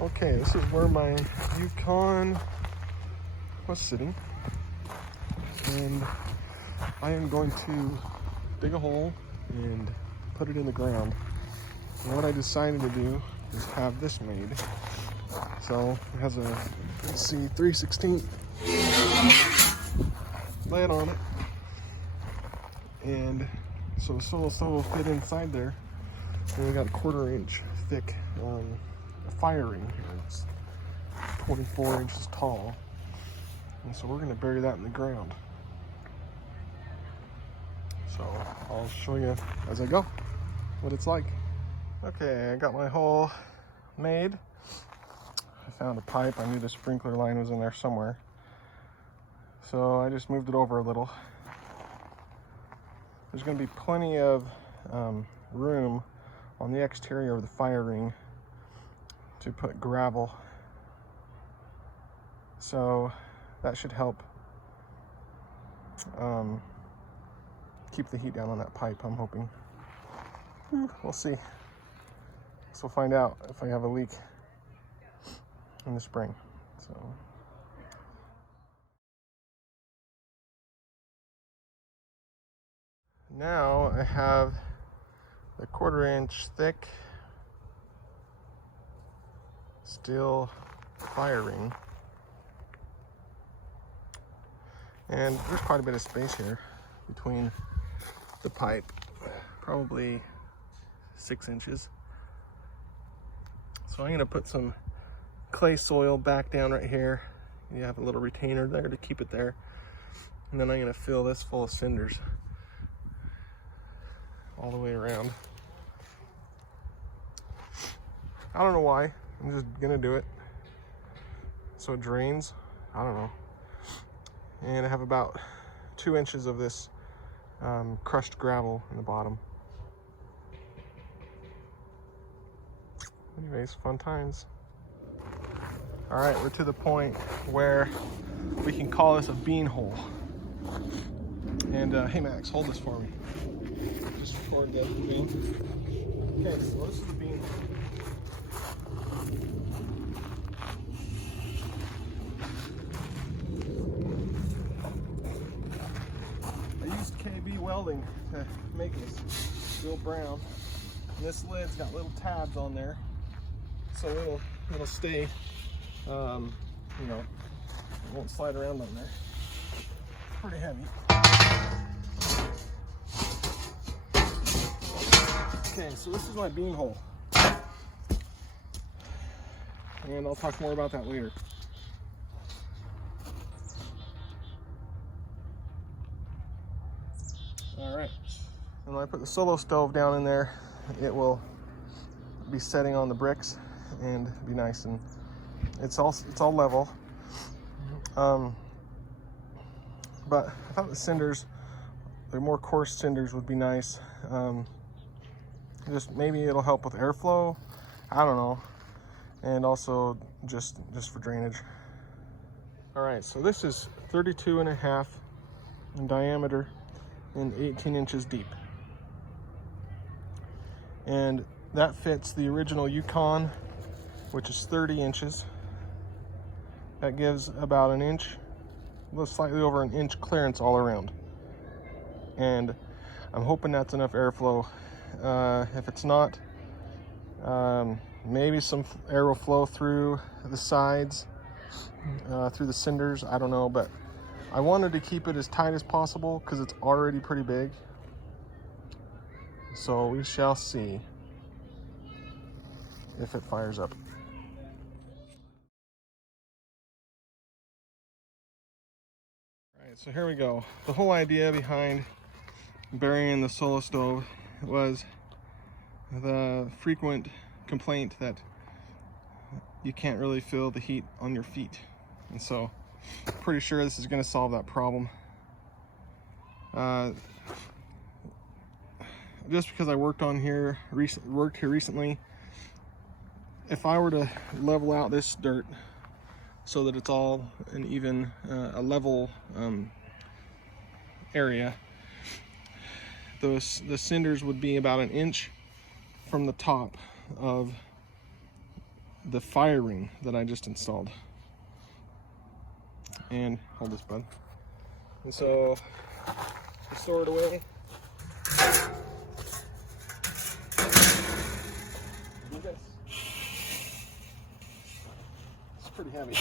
Okay, this is where my Yukon was sitting, and I am going to dig a hole and put it in the ground. And what I decided to do is have this made. So it has a, let's see, 3/16 lid on it, and so the solo stove will fit inside there. And we got a 1/4 inch thick fire ring here. It's 24 inches tall, and so we're going to bury that in the ground. So I'll show you as I go what it's like. Okay, I got my hole made. I found a pipe. I knew the sprinkler line was in there somewhere, so I just moved it over a little. There's going to be plenty of room on the exterior of the fire ring to put gravel, so that should help keep the heat down on that pipe, I'm hoping. We'll see. So we'll find out if I have a leak in the spring. So now I have the 1/4 inch thick steel fire ring, and there's quite a bit of space here between the pipe, probably 6 inches. So I'm going to put some clay soil back down right here. You have a little retainer there to keep it there, and then I'm going to fill this full of cinders all the way around. I don't know why, I'm just gonna do it so it drains. I don't know. And I have about 2 inches of this crushed gravel in the bottom. Anyways, fun times. All right, we're to the point where we can call this a bean hole. And hey Max, hold this for me. Just record the bean. Okay, so this is the bean hole. I used KB welding to make this real brown. And this lid's got little tabs on there, so it'll stay. You know, it won't slide around on there. It's pretty heavy. Okay, so this is my bean hole, and I'll talk more about that later. All right, and when I put the solo stove down in there, it will be setting on the bricks and be nice, and it's all level. But I thought the cinders, the more coarse cinders, would be nice. Just maybe it'll help with airflow, I don't know, and also just for drainage. All right, so this is 32.5 in diameter and 18 inches deep, and that fits the original Yukon, which is 30 inches. That gives about an inch, a little slightly over an inch clearance all around, and I'm hoping that's enough airflow. If it's not, maybe some air will flow through the sides, through the cinders, I don't know, but I wanted to keep it as tight as possible because it's already pretty big. So we shall see if it fires up. All right, so here we go. The whole idea behind burying the solo stove was the frequent complaint that you can't really feel the heat on your feet, and so pretty sure this is going to solve that problem. Just because I worked here recently, if I were to level out this dirt so that it's all an even a level area, the cinders would be about an inch from the top of the fire ring that I just installed. And hold this, bud. And so I store it away. Do this. It's pretty heavy.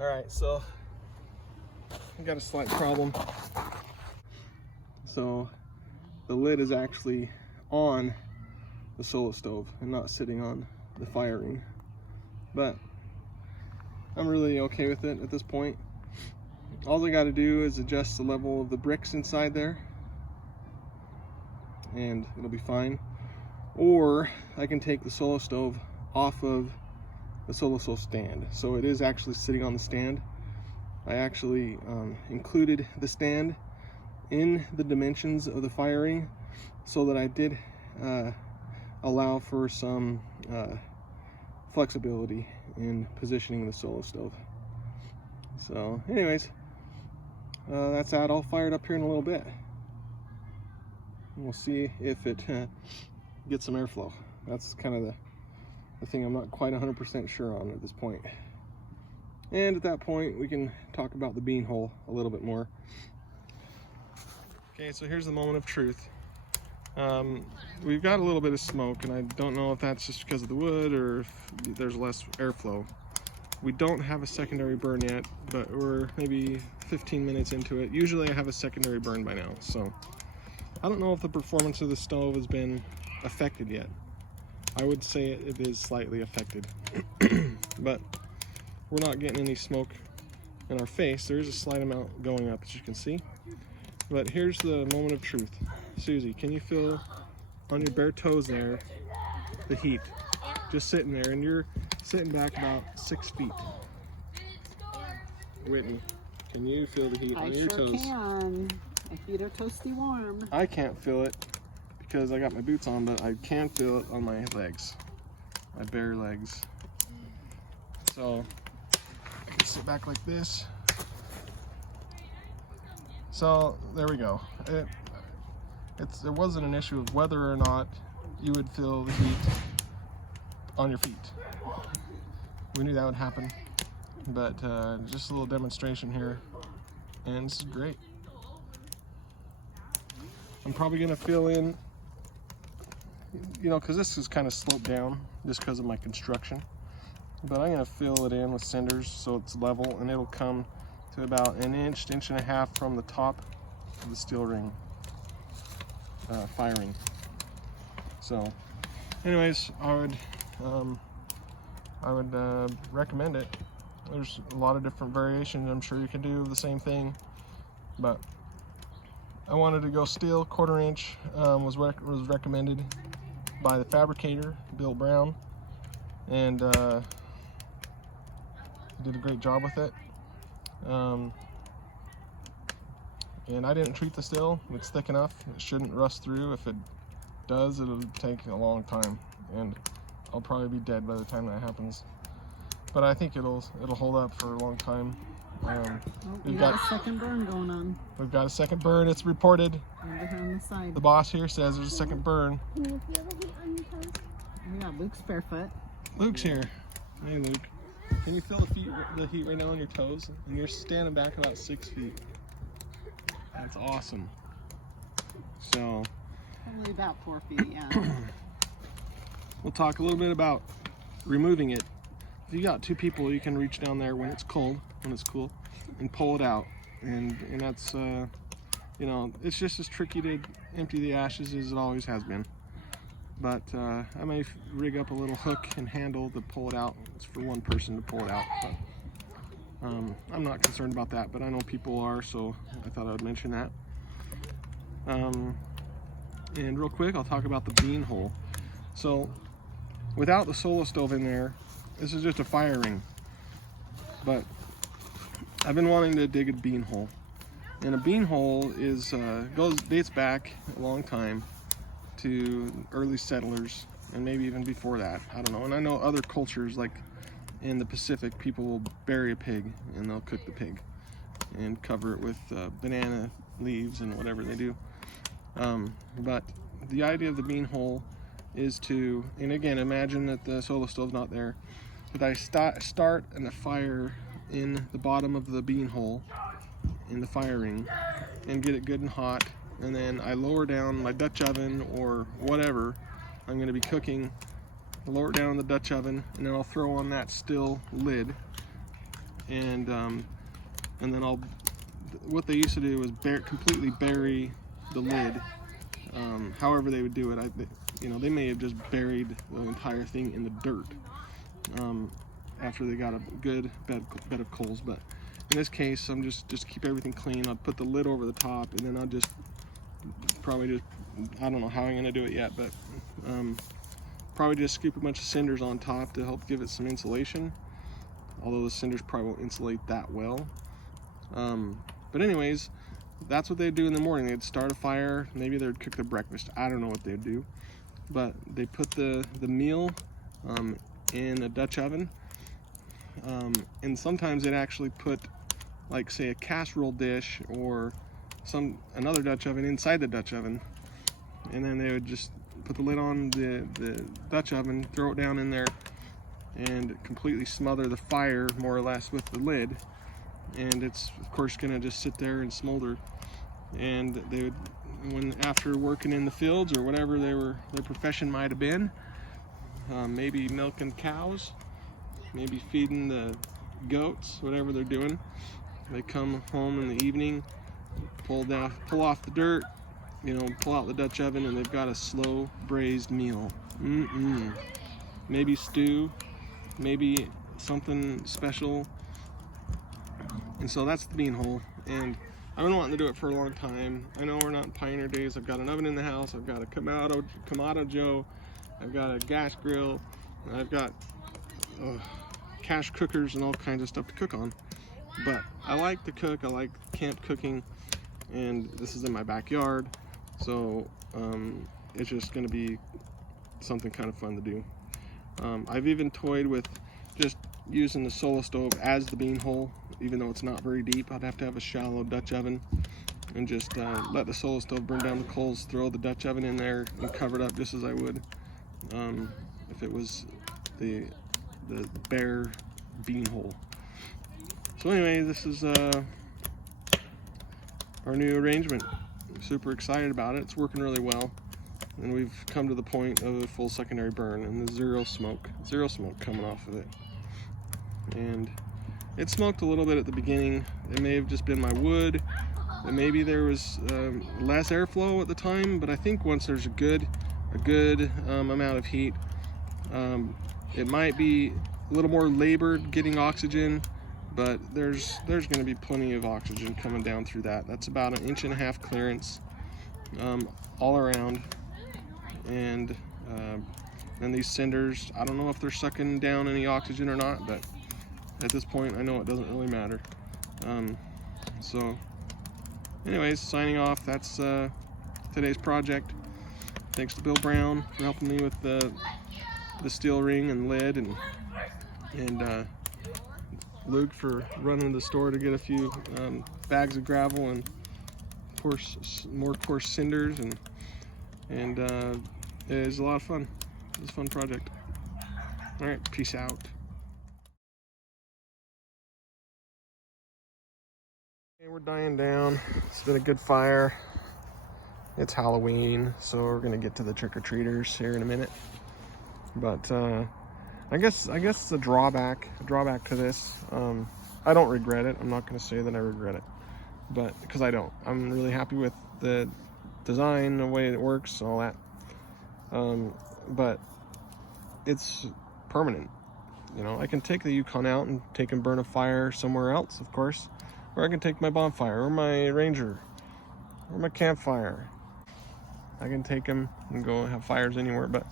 All right, so I got a slight problem. So the lid is actually on the solo stove and not sitting on the fire ring. But I'm really okay with it at this point. All I got to do is adjust the level of the bricks inside there and it'll be fine. Or I can take the solo stove off of the solo stove stand. So it is actually sitting on the stand. I actually included the stand in the dimensions of the fire ring so that I did allow for some flexibility in positioning the solo stove. So anyways, that's that. I'll fire it up here in a little bit. We'll see if it gets some airflow. That's kind of the thing I'm not quite 100% sure on at this point. And at that point, we can talk about the bean hole a little bit more. Okay, so here's the moment of truth. We've got a little bit of smoke, and I don't know if that's just because of the wood or if there's less airflow. We don't have a secondary burn yet, but we're maybe 15 minutes into it. Usually I have a secondary burn by now, so I don't know if the performance of the stove has been affected yet. I would say it is slightly affected, but we're not getting any smoke in our face. There is a slight amount going up, as you can see. But here's the moment of truth. Susie, can you feel on your bare toes there the heat? Just sitting there, and you're sitting back about 6 feet. Whitney, can you feel the heat on your toes? I sure can. My feet are toasty warm. I can't feel it because I got my boots on, but I can feel it on my legs, my bare legs. So I can sit back like this. So there we go. It wasn't an issue of whether or not you would feel the heat on your feet. We knew that would happen, but just a little demonstration here, and this is great. I'm probably gonna fill in, because this is kind of sloped down just because of my construction, but I'm gonna fill it in with cinders so it's level, and it'll come to about an inch and a half from the top of the steel ring, fire ring. So anyways, I would recommend it. There's a lot of different variations I'm sure you can do the same thing, but I wanted to go steel. 1/4 inch was recommended by the fabricator, Bill Brown, and did a great job with it. And I didn't treat the steel. It's thick enough. It shouldn't rust through. If it does, it'll take a long time, and I'll probably be dead by the time that happens. But I think it'll hold up for a long time. We've got a second burn going on. We've got a second burn. It's reported. Over here on the side. The boss here says there's a second burn. Can you feel the heat on your toes? Yeah, Luke's barefoot. Luke's here. Hey, Luke. Can you feel the heat right now on your toes? And you're standing back about 6 feet. That's awesome. So Probably about 4 feet, yeah. we'll talk a little bit about removing it. If you got 2 people, you can reach down there when it's cold, when it's cool, and pull it out. And that's, it's just as tricky to empty the ashes as it always has been. But I may rig up a little hook and handle to pull it out. It's for one person to pull it out. But, I'm not concerned about that, but I know people are, so I thought I would mention that. And real quick, I'll talk about the bean hole. So without the solo stove in there, this is just a fire ring. But I've been wanting to dig a bean hole. And a bean hole dates back a long time to early settlers, and maybe even before that. I don't know. And I know other cultures, like in the Pacific, people will bury a pig and they'll cook the pig. and cover it with banana leaves and whatever they do. But the idea of the bean hole is to, and again, imagine that the solo stove's not there, but I start a fire in the bottom of the bean hole in the fire ring and get it good and hot, and then I lower down my Dutch oven or whatever I'm going to be cooking, lower it down in the Dutch oven, and then I'll throw on that still lid, and then what they used to do was completely bury the lid. However they would do it, they may have just buried the entire thing in the dirt after they got a good bed of coals. But in this case, I'm just keep everything clean. I'll put the lid over the top, and then I'll I don't know how I'm gonna do it yet, but probably just scoop a bunch of cinders on top to help give it some insulation. Although the cinders probably won't insulate that well. But anyways, that's what they'd do in the morning. They'd start a fire, maybe they'd cook their breakfast. I don't know what they'd do, but they put the meal in a Dutch oven, and sometimes they'd actually put, like, say, a casserole dish or another Dutch oven inside the Dutch oven, and then they would just put the lid on the Dutch oven, throw it down in there, and completely smother the fire more or less with the lid, and it's of course gonna just sit there and smolder. And they would, after working in the fields or whatever their profession might have been, maybe milking cows, maybe feeding the goats, whatever they're doing, they come home in the evening, pull off the dirt, pull out the Dutch oven, and they've got a slow braised meal. Maybe stew, maybe something special. And so that's the bean hole, and I've been wanting to do it for a long time. I know we're not in pioneer days. I've got an oven in the house, I've got a Kamado Joe, I've got a gas grill, and I've got cash cookers and all kinds of stuff to cook on. But I like to cook, I like camp cooking, and this is in my backyard, so it's just going to be something kind of fun to do. I've even toyed with just using the solo stove as the bean hole, even though it's not very deep. I'd have to have a shallow Dutch oven and just let the solo stove burn down the coals, throw the Dutch oven in there and cover it up just as I would if it was the bare bean hole. So anyway, this is our new arrangement. I'm super excited about it. It's working really well, and we've come to the point of a full secondary burn and the zero smoke coming off of it. And it smoked a little bit at the beginning. It may have just been my wood, and maybe there was less airflow at the time, but I think once there's a good amount of heat, it might be a little more labored getting oxygen, but there's going to be plenty of oxygen coming down through that. That's about 1.5 inch clearance all around. And then these cinders, I don't know if they're sucking down any oxygen or not, but at this point I know it doesn't really matter. So anyways, signing off. That's today's project. Thanks to Bill Brown for helping me with the steel ring and lid, and Luke for running to the store to get a few bags of gravel and more coarse cinders, and it was a lot of fun. It was a fun project. All right, peace out. Okay, we're dying down. It's been a good fire. It's Halloween, so we're gonna get to the trick-or-treaters here in a minute. But I guess the drawback to this, I don't regret it. I'm not gonna say that I regret it, but because I don't. I'm really happy with the design, the way it works, all that. But it's permanent. I can take the Yukon out and take and burn a fire somewhere else, of course, or I can take my bonfire or my Ranger or my campfire. I can take them and go have fires anywhere. But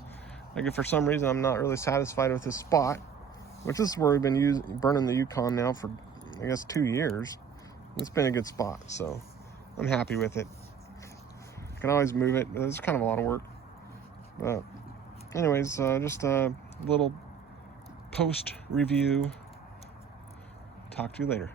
like, if for some reason I'm not really satisfied with this spot, which is where we've been burning the Yukon now for, I guess, 2 years. It's been a good spot, so I'm happy with it. I can always move it, but it's kind of a lot of work. But anyways, just a little post review. Talk to you later.